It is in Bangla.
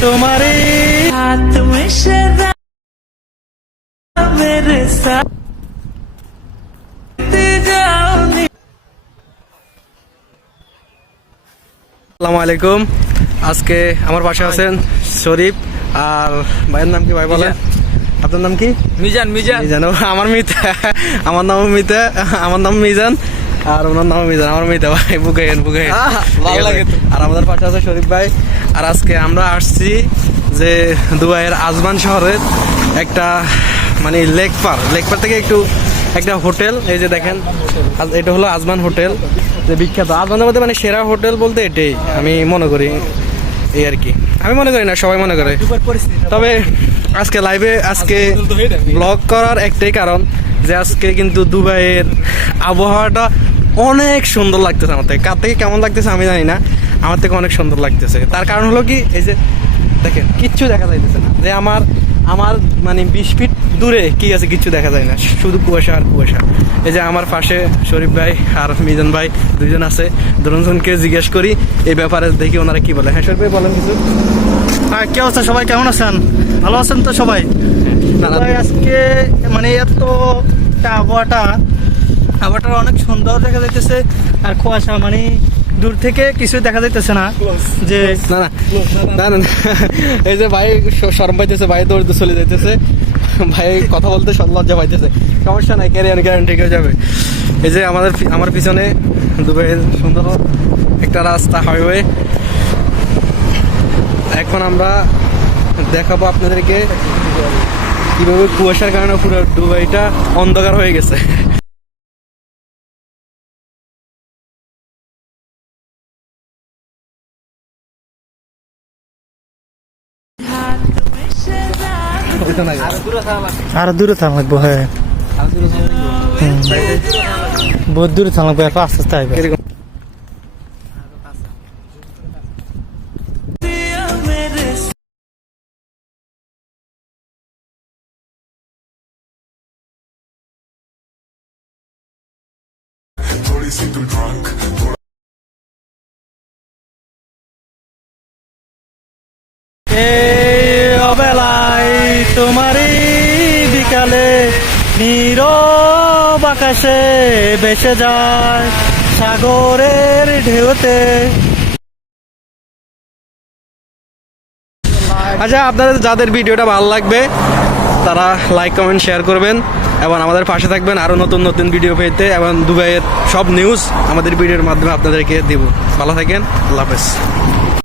तुम्हारे हाथ में शराब मेरे साथ जाओ। আসসালামু আলাইকুম। আজকে আমার পাশে আছেন শরীফ আর ভাইয়ের নাম কি ভাই বলেন? আপনার নাম কি? মিজান। মিজান। আমার মিতা, আমার নাম মিতা, আমার নাম মিজান আর ওনার নাম মিজান। আমার মিতা ভাই বুকাইন ভালো লাগে। আর আমাদের পাশে আছে শরীফ ভাই। আর আজকে আমরা আসছি যে দুবাইয়ের আজমান শহরের একটা মানে লেক পার থেকে একটু একটা হোটেল, এই যে দেখেন এটা হলো আজমান হোটেল, যে বিখ্যাত আজমানের মধ্যে মানে সেরা হোটেল বলতে এটাই আমি মনে করি। এই আর কি, আমি মনে করি না, সবাই মনে করে। তবে আজকে লাইভে ব্লগ করার একটাই কারণ যে আজকে কিন্তু দুবাইয়ের আবহাওয়াটা অনেক সুন্দর লাগতেছে। আমার থেকে কার থেকে কেমন লাগতেছে আমি জানি না, আমার থেকে অনেক সুন্দর লাগতেছে। তার কারণ হলো কি, এই যে দেখেন কিচ্ছু দেখা যাইতেছে না, যে আমার মানে 20 ফিট দূরে কি আছে কিচ্ছু দেখা যায় না, শুধু কুয়াশা আর কুয়াশা। এই যে আমার পাশে শরীফ ভাই আর মিজান ভাই দুইজন আছে। দুজনকে জিজ্ঞেস করি এই ব্যাপারে, দেখি ওনারা কি বলে। হ্যাঁ শরীফ ভাই বলেন কিছু। হ্যাঁ, কি অবস্থা সবাই, কেমন আছেন? ভালো আছেন তো সবাই? আজকে মানে এত আবহাওয়াটা অনেক সুন্দর দেখা যাইতেছে, আর কুয়াশা মানে দূর থেকে কিছু দেখা যাইতেছে না। যে না এই যে ভাই শরম পাইতেছে, ভাই দৌড়তে চলে যাইতেছে, ভাই কথা বলতে লজ্জা পাইতেছে। সমস্যা নাই, ক্যারিয়ার ঠিক হয়ে যাবে। এই যে আমার পিছনে দুবাইয়ের সুন্দর একটা রাস্তা, হাইওয়ে। এখন আমরা দেখাবো আপনাদেরকে কিভাবে কুয়াশার কারণে পুরো দুবাইটা অন্ধকার হয়ে গেছে। আরো দূরে থাকা লাগবো। হ্যাঁ, বহুত দূরে থাকা লাগবো, আস্তে আস্তে আসবে। এই অবেলায় তোমারই বিকালে নীরব আকাশে ভেসে যায় সাগরের ঢেউতে। আচ্ছা, আপনাদের যাদের ভিডিওটা ভালো লাগবে তারা লাইক কমেন্ট শেয়ার করবেন এবং আমাদের পাশে থাকবেন আরও নতুন নতুন ভিডিও পেতে, এবং দুবাইয়ের সব নিউজ আমাদের ভিডিওর মাধ্যমে আপনাদেরকে দেব। ভালো থাকেন, আল্লাহ হাফেজ।